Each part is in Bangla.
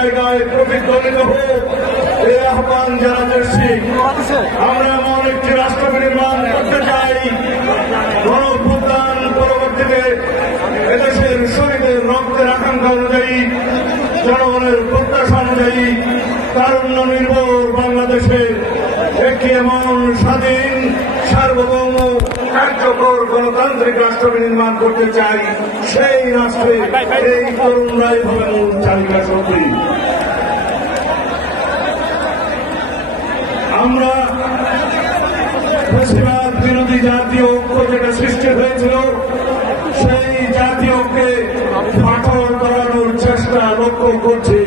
জায়গায় প্রতিধ্বনিত হোক এই আহ্বান জানাচ্ছি। আমরা এমন একটি রাষ্ট্র নির্মাণ করতে চাই, গণঅভ্যুত্থান পরবর্তীতে এদেশের শহীদের রক্তের আকাঙ্ক্ষা অনুযায়ী, জনগণের প্রত্যাশা অনুযায়ী তারুণ্য নির্ভর বাংলাদেশে একটি এমন স্বাধীন, সার্বভৌম, কার্যকর গণতান্ত্রিক রাষ্ট্র নির্মাণ করতে চাই। সেই রাষ্ট্রে এই তরুণরাই হবে মূল চালিকা শক্তি। আমরা ফ্যাসিবাদ বিরোধী জাতীয় ঐক্য যেটা সৃষ্টি হয়েছিল, সেই জাতীয় ঐক্যে ফাটল করানোর চেষ্টা লক্ষ্য করছি।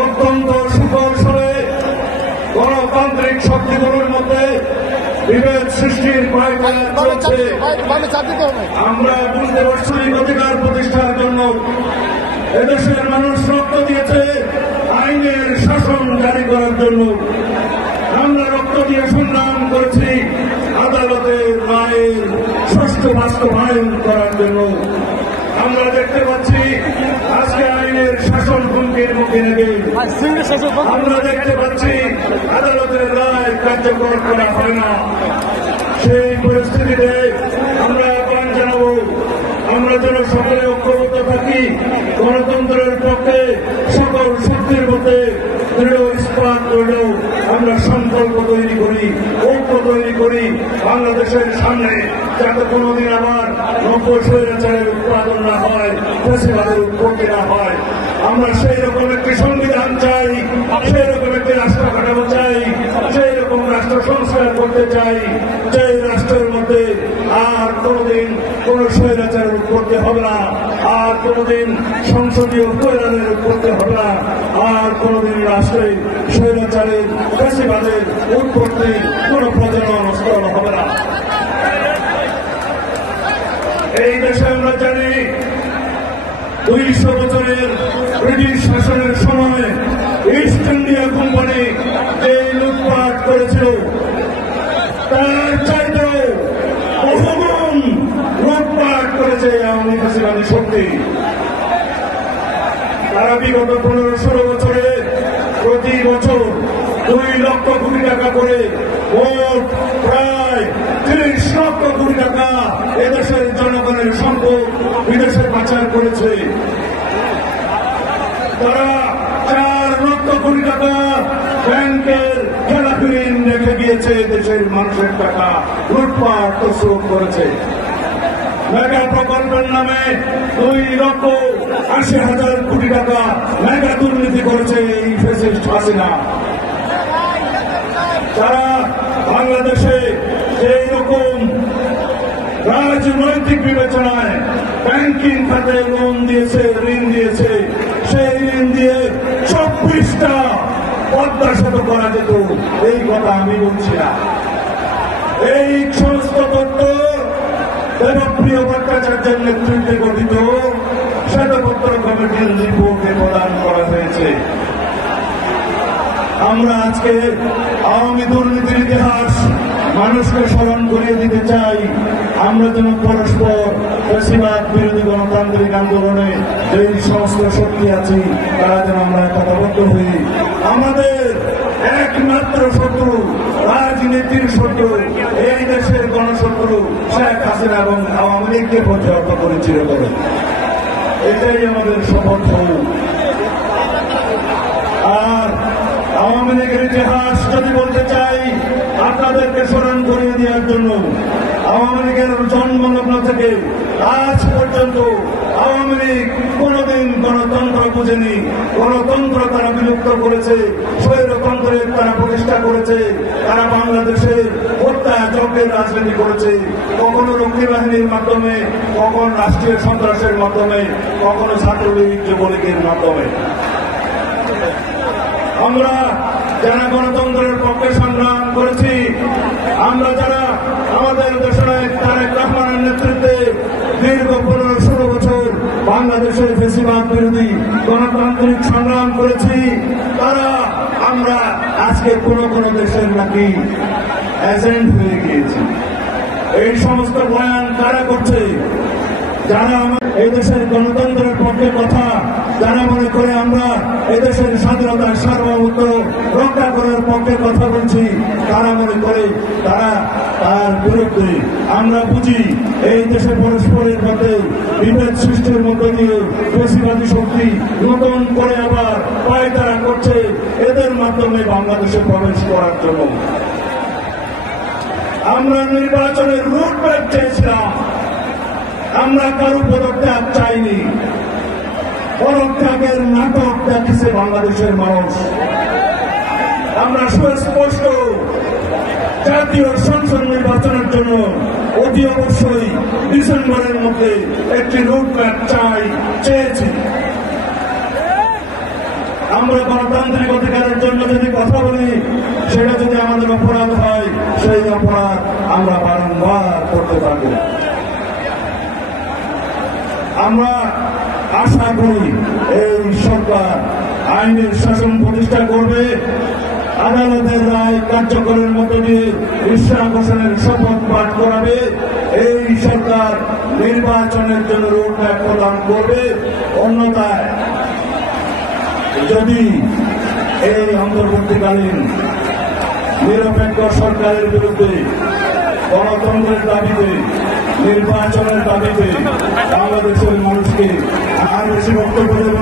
অত্যন্ত সুকৌশলে গণতান্ত্রিক শক্তিগুলোর মধ্যে বিভেদ সৃষ্টির প্রয়োজন চলছে। আমরা বুঝতে বাৎসরিক অধিকার প্রতিষ্ঠার জন্য এদেশের মানুষ রক্ত দিয়েছে আইনের শাসন জারি করার জন্য। আমরা রক্ত দিয়ে সংগ্রাম করেছি আদালতের রায়ের সুষ্ঠু বাস্তবায়ন করার জন্য। আমরা দেখতে পাচ্ছি আজকে আইনের শাসন হুমকির মুখে নেবে। আমরা দেখতে পাচ্ছি আদালতের রায় কার্যকর করা হয় না। সেই পরিস্থিতিতে আমরা আহ্বান জানাবো, আমরা যেন সকলে ঐক্যবদ্ধ থাকি, গণতন্ত্রের পক্ষে সকল শক্তির মধ্যে দৃঢ় ইস্পাত করলেও আমরা সংকল্প তৈরি করি, ঐক্য তৈরি করি বাংলাদেশের সামনে, যাতে কোনোদিন আবার নব্য স্বৈরাচারের উৎপাদন না হয়, ফ্যাসিবাদের উৎপত্তি না হয়। আমরা সেই রকম একটি সংবিধান চাই, সেই রকম একটি রাষ্ট্র কাঠামো চাই, সেই রকম রাষ্ট্র সংস্কার করতে চাই, যে রাষ্ট্রের মধ্যে আর কোনোদিন কোন স্বৈরাচারের উৎপত্তি হবে না, আর কোনোদিন সংসদীয় কৈরানের উৎপত্তি হবে না, আর কোনোদিন রাষ্ট্রে স্বৈরাচারের ফ্যাসিবাদের উৎপত্তি কোন প্রজনন স্থল হবে না। এই দেশে আমরা জানি 200 বছরের ব্রিটিশ শাসনের সময় ইস্ট ইন্ডিয়া কোম্পানি যে লুটপাট করেছিল, তার চাইতেও বহুগুণ লুটপাট করেছে আওয়ামী ফ্যাসিবাদী শক্তি। তারা বিগত 15-16 বছরে প্রতি বছর 2 লক্ষ কোটি টাকা করে মোট প্রায় 30 লক্ষ কোটি টাকা এদেশের জনগণের সম্পদ বিদেশে পাচার করেছে। তারা 4 লক্ষ কোটি টাকা ব্যাংকের খেলাপি ঋণ রেখে গিয়েছে, দেশের মানুষের টাকা লুটপাট তছরূপ করেছে। মেগা প্রকল্পের নামে 2,80,000 কোটি টাকা মেগা দুর্নীতি করেছে এই ফ্যাসিস্ট হাসিনা। তারা বাংলাদেশে এইরকম রাজনৈতিক বিবেচনায় ব্যাংকিং খাতে লোন দিয়েছে, ঋণ দিয়েছে, সেই ঋণ দিয়ে 24টা পদ্মা সেতু করা যেত, এই কথা আমি বলছি না। এই সমস্ত তথ্য দেবপ্রিয় ভট্টাচার্যের নেতৃত্বে গঠিত শ্বেতপত্র কমিটির রিপোর্টে প্রদান করা হয়েছে। আমরা আজকে আওয়ামী দুর্নীতির ইতিহাস মানুষকে স্মরণ করিয়ে দিতে চাই। আমরা যেন পরস্পর ফ্যাসিবাদ বিরোধী গণতান্ত্রিক আন্দোলনে যে সমস্ত শক্তি আছি, তারা যেন আমরা একতাবদ্ধ হই। আমাদের একমাত্র শত্রু, রাজনীতির শত্রু, এই দেশের গণশত্রু শেখ হাসিনা এবং আওয়ামী লীগকে প্রতিহত করেছিল করে, এটাই আমাদের শপথ হোক। আর আওয়ামী লীগের ইতিহাস যদি বলতে চাই, আপনাদেরকে স্মরণ করিয়ে দেওয়ার জন্য, আওয়ামী লীগের জন্মলগ্ন থেকে আজ পর্যন্ত আওয়ামী লীগ কোনদিন গণতন্ত্র বুঝেনি। গণতন্ত্র তারা বিলুপ্ত করেছে, স্বৈরতন্ত্রের তারা প্রতিষ্ঠা করেছে, তারা বাংলাদেশের হত্যা যজ্ঞের রাজনীতি করেছে, কখনো রক্ষী বাহিনীর মাধ্যমে, কখনো রাষ্ট্রীয় সন্ত্রাসের মাধ্যমে, কখনো ছাত্রলীগ যুবলীগের মাধ্যমে। আমরা যারা গণতন্ত্রের পক্ষে সংগ্রাম করেছি, আমরা যারা আমাদের দেশনায়ক তারেক রহমানের নেতৃত্বে দীর্ঘ 15-16 বছর বাংলাদেশের ফ্যাসিবাদ বিরোধী গণতান্ত্রিক সংগ্রাম করেছি, তারা আমরা আজকে কোন কোন দেশের নাকি এজেন্ট হয়ে গিয়েছি। এই সমস্ত বয়ান কারা করছে? যারা এই দেশের গণতন্ত্রের পক্ষে কথা, যারা মনে করে এদেশের স্বাধীনতার সার্বভৌমত্ব রক্ষা করার পক্ষে কথা বলছি, তারা মনে করে তারা তার বিরুদ্ধে। আমরা বুঝি এই দেশে পরস্পরের মধ্যে বিভেদ সৃষ্টির মধ্য দিয়ে বেশিবাদী শক্তি নতুন করে আবার পায়তারা করছে এদের মাধ্যমে বাংলাদেশে প্রবেশ করার জন্য। আমরা নির্বাচনের রুটম্যাপ চেয়েছিলাম, আমরা কারো পদত্যাগ চাইনি। পদত্যাগের নাটক দেখেছে বাংলাদেশের মানুষ। আমরা সুস্পষ্ট জাতীয় সংসদ নির্বাচনের জন্য অতি অবশ্যই ডিসেম্বরের মধ্যে একটি রুটম্যাপ চেয়েছি। আমরা গণতান্ত্রিক অধিকারের জন্য যদি কথা বলি, সেটা যদি আমাদের অপরাধ হয়, সেই অপরাধ আমরা বারংবার করতে পারব। আমরা আশা করি এই সরকার আইনের শাসন প্রতিষ্ঠা করবে, আদালতের রায় কার্যকরের মধ্য দিয়ে ইশরাক হোসেনের শপথ পাঠ করাবে, এই সরকার নির্বাচনের জন্য রোডম্যাপ প্রদান করবে। অন্যথায় যদি এই অন্তর্বর্তীকালীন নিরপেক্ষ সরকারের বিরুদ্ধে গণতন্ত্রের দাবিতে, নির্বাচনের দাবিতে বাংলাদেশের মানুষকে আর বেশি বক্তব্য দেব